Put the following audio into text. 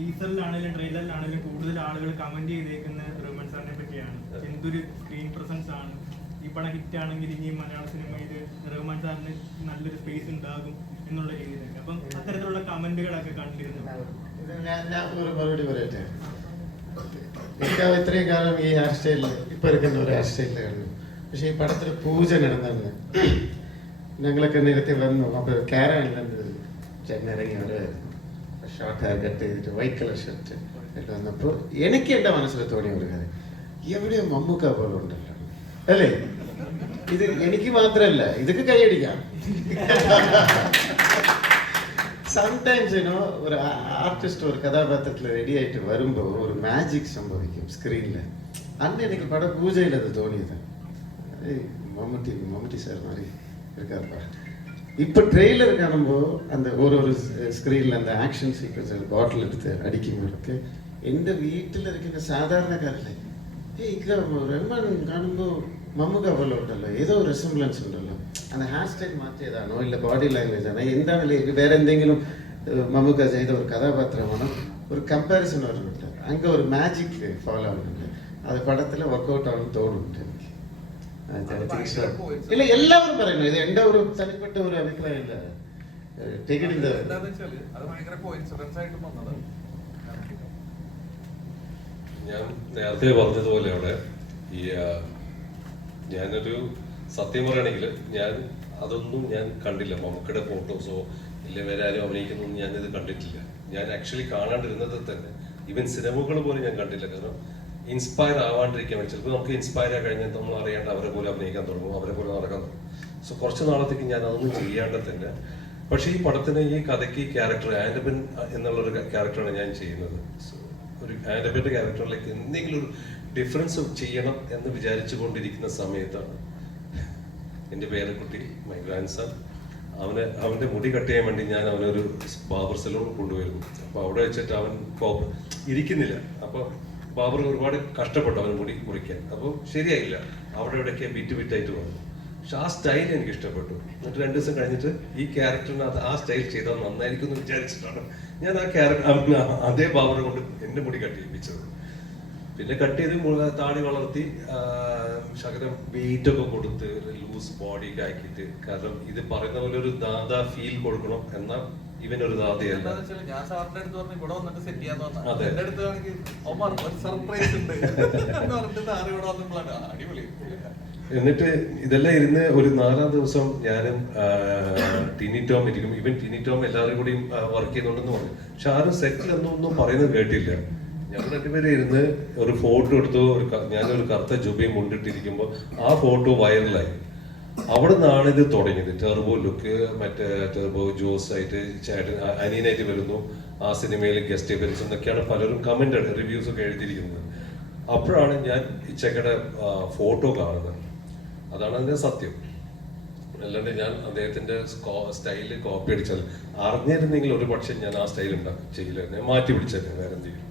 ടീസറിലാണെങ്കിലും ട്രെയിലറിലാണെങ്കിലും കൂടുതൽ ആളുകൾ കമന്റ് ചെയ്തേക്കുന്ന റഹ്മാൻ സാറിനെ പറ്റിയാണ്. എന്തൊരു സ്ക്രീൻ പ്രസൻസ് ആണ്. ഈ പടം ഹിറ്റ് ആണെങ്കിൽ ഇനിയും മലയാള സിനിമയിൽ റഹ്മാൻ സാറിന് നല്ലൊരു സ്പേസ് ഉണ്ടാകും എന്നുള്ള രീതിയിലൊക്കെ. അപ്പം അത്തരത്തിലുള്ള കമന്റുകളൊക്കെ കണ്ടിരുന്നു. ഞാൻ ഒരു മറുപടി പറയട്ടെ. എനിക്ക് ഇത്രയും കാലം ഈ ഹെയർ സ്റ്റൈലിൽ ഇപ്പൊ എടുക്കുന്ന ഒരു ഹെയർ സ്റ്റൈലിൽ കണ്ടു. പക്ഷെ ഈ പടത്തിൽ പൂജ നടന്നു. ഞങ്ങളൊക്കെ നേരത്തെ വന്നു. അപ്പൊ കാരാനിൽ ചെന്നിറങ്ങി അവിടെ ഷോർട്ട് ഹെയർ കട്ട് ചെയ്തിട്ട് വൈറ്റ് കളർ ഷർട്ട് എല്ലാം വന്നപ്പോൾ എനിക്ക് എൻ്റെ മനസ്സിൽ തോന്നിയ ഒരു കാര്യം, എവിടെയോ മമ്മൂക്ക പോലെ ഉണ്ടല്ലോ അല്ലേ? ഇത് എനിക്ക് മാത്രമല്ല, ഇതൊക്കെ കൈയടിക്കാം. സംടൈംസ് ഒരു ആർട്ടിസ്റ്റ് ഒരു കഥാപാത്രത്തിൽ റെഡി ആയിട്ട് വരുമ്പോൾ ഒരു മാജിക് സംഭവിക്കും സ്ക്രീനിൽ. അന്ന് എനിക്ക് പടം പൂജയിലത് തോന്നിയത്. മമ്മൂട്ടി സാർ മാറി இருக்காருப்பா. இப்போ ட்ரெய்லர் காணுമ്പോൾ அந்த ஒரு സ്ക്രീനിൽ அந்த ആക്ഷൻ സീക്വൻസ് ബോട്ടിൽ എടുത്ത് അടിക്കുമ്പോഴൊക്കെ എൻ്റെ വീട്ടിലിരിക്കുന്ന സാധാരണക്കാരല്ലേ ഇക്ക റഹ്മാൻ കാണുമ്പോൾ മമ്മൂക്ക പോലെ ഉണ്ടല്ലോ, ഏതോ ഒരു റെസംബ്ലൻസ് ഉണ്ടല്ലോ. அந்த ഹെയർ സ്റ്റൈൽ മാറ്റിയതാണോ ഇല്ല ബോഡി ലാംഗ്വേജ് ആണോ എന്താണല്ലേ, വേറെ എന്തെങ്കിലും മമ്മൂക്ക ചെയ്ത ഒരു കഥാപാത്രമാണോ, ഒരു കമ്പാരിസൺ വരുന്നുണ്ട്. അങ്ങ് ഒരു മാജിക് ഫോളോ ആവുന്നുണ്ട്. അത് പടത്തിൽ വർക്കൗട്ട് ആവുമെന്ന് തോന്നുന്നുണ്ട് എനിക്ക്. ഇല്ല, എല്ലാവരും പറയുന്നു. ഇത് എൻ്റെ ഒരു തനിപ്പെട്ട ഒരു അഭിപ്രായമില്ല. ഞാൻ നേരത്തെ പറഞ്ഞതുപോലെ അവിടെ ഈ ഞാനൊരു സത്യം പറയുകയാണെങ്കിൽ ഞാൻ അതൊന്നും ഞാൻ കണ്ടില്ല. മമ്മൂക്കയുടെ ഫോട്ടോസോ ഇല്ല വേറെ ആരും അഭിനയിക്കുന്നൊന്നും ഞാനിത് കണ്ടിട്ടില്ല. ഞാൻ ആക്ച്വലി കാണാണ്ടിരുന്നത് തന്നെ ഈവൻ സിനിമകൾ പോലും ഞാൻ കണ്ടില്ല. കാരണം ഇൻസ്പയർ ആവാണ്ടിരിക്കാൻ വേണ്ടി ചിലപ്പോൾ നമുക്ക് ഇൻസ്പയർ ആയി കഴിഞ്ഞാൽ നമ്മൾ അറിയാണ്ട് അവരെ പോലെ അഭിനയിക്കാൻ തുടങ്ങും, അവരെ പോലെ നടക്കാൻ തുടങ്ങും. സോ കുറച്ച് നാളത്തേക്ക് ഞാൻ അതൊന്നും ചെയ്യാണ്ട് തന്നെ. പക്ഷേ ഈ പടത്തിന് ഈ കഥയ്ക്ക് ഈ ക്യാരക്ടർ ആൻഡബൻ എന്നുള്ളൊരു ക്യാരക്ടറാണ് ഞാൻ ചെയ്യുന്നത്. സോ ഒരു ആൻഡബന്റെ ക്യാരക്ടറിലേക്ക് എന്തെങ്കിലും ഒരു ഡിഫറൻസ് ചെയ്യണം എന്ന് വിചാരിച്ചു കൊണ്ടിരിക്കുന്ന സമയത്താണ് എൻ്റെ പേരക്കുട്ടി മൈ ഗ്രാൻഡ് സൺ അവൻ്റെ മുടി കട്ട് ചെയ്യാൻ വേണ്ടി ഞാൻ അവനൊരു ബാബർ സലൂൺ കൊണ്ടുവരുന്നു. അപ്പോൾ അവിടെ വെച്ചിട്ട് അവൻ ഇരിക്കുന്നില്ല. അപ്പോൾ ബാബർ ഒരുപാട് കഷ്ടപ്പെട്ടു അവന് മുടി മുറിക്കാൻ. അപ്പോൾ ശരിയായില്ല, അവിടെ ഇവിടെയൊക്കെ ബിറ്റായിട്ട് വന്നു. പക്ഷെ ആ സ്റ്റൈൽ എനിക്ക് ഇഷ്ടപ്പെട്ടു. എന്നിട്ട് 2 ദിവസം കഴിഞ്ഞിട്ട് ഈ ക്യാരക്ടറിന് ആ സ്റ്റൈൽ ചെയ്താൽ നന്നായിരിക്കും എന്ന് വിചാരിച്ചിട്ടാണ് ഞാൻ ആ ക്യാരക്ടർ അതേ ബാബറെ കൊണ്ട് എൻ്റെ മുടി കട്ട് ചെയ്യിപ്പിച്ചത്. പിന്നെ കട്ട് ചെയ്ത് താടി വളർത്തി ശകലം വെയിറ്റൊക്കെ കൊടുത്ത് ലൂസ് ബോഡിയൊക്കെ ആക്കിയിട്ട്. കാരണം ഇത് പറയുന്ന പോലെ ഒരു ദാദാ ഫീൽ കൊടുക്കണം. എന്നാൽ ഇവനൊരു ദാദയല്ല. എന്നിട്ട് ഇതെല്ലാം ഇരുന്ന് ഒരു 4-ാം ദിവസം ഞാനും ടിനി ടോം ഇരിക്കും. ഇവൻ ടിനി ടോം എല്ലാവരും കൂടി വർക്ക് ചെയ്യുന്നുണ്ടെന്ന് പറഞ്ഞു. പക്ഷെ ആരും സെറ്റിലൊന്നും പറയുന്നത് കേട്ടില്ല. ഞങ്ങൾ 2 പേര് ഇരുന്ന് ഒരു ഫോട്ടോ എടുത്തു. ഞാനൊരു കറുത്ത ജുബയും മുണ്ടിട്ടിരിക്കുമ്പോൾ ആ ഫോട്ടോ വൈറലായി. അവിടെ നിന്നാണ് ഇത് തുടങ്ങിയത്. ടെർബോ ലുക്ക്, മറ്റേ ടെർബോ ജോസ് ആയിട്ട് ചേട്ടൻ അനിയനായിട്ട് വരുന്നു, ആ സിനിമയിൽ ഗസ്റ്റ് അപ്പിയറൻസ് എന്നൊക്കെയാണ് പലരും കമന്റ് റിവ്യൂസ് ഒക്കെ എഴുതിയിരിക്കുന്നത്. അപ്പോഴാണ് ഞാൻ ഈ ചെക്കയുടെ ഫോട്ടോ കാണുന്നത്. അതാണ് അതിന്റെ സത്യം. അല്ലാണ്ട് ഞാൻ അദ്ദേഹത്തിന്റെ സ്റ്റൈലിൽ കോപ്പി അടിച്ചാൽ അറിഞ്ഞിരുന്നെങ്കിൽ ഒരു പക്ഷേ ഞാൻ ആ സ്റ്റൈൽ ചെയ്യില്ല, മാറ്റി പിടിച്ചേനെ വേറെ എന്തെങ്കിലും.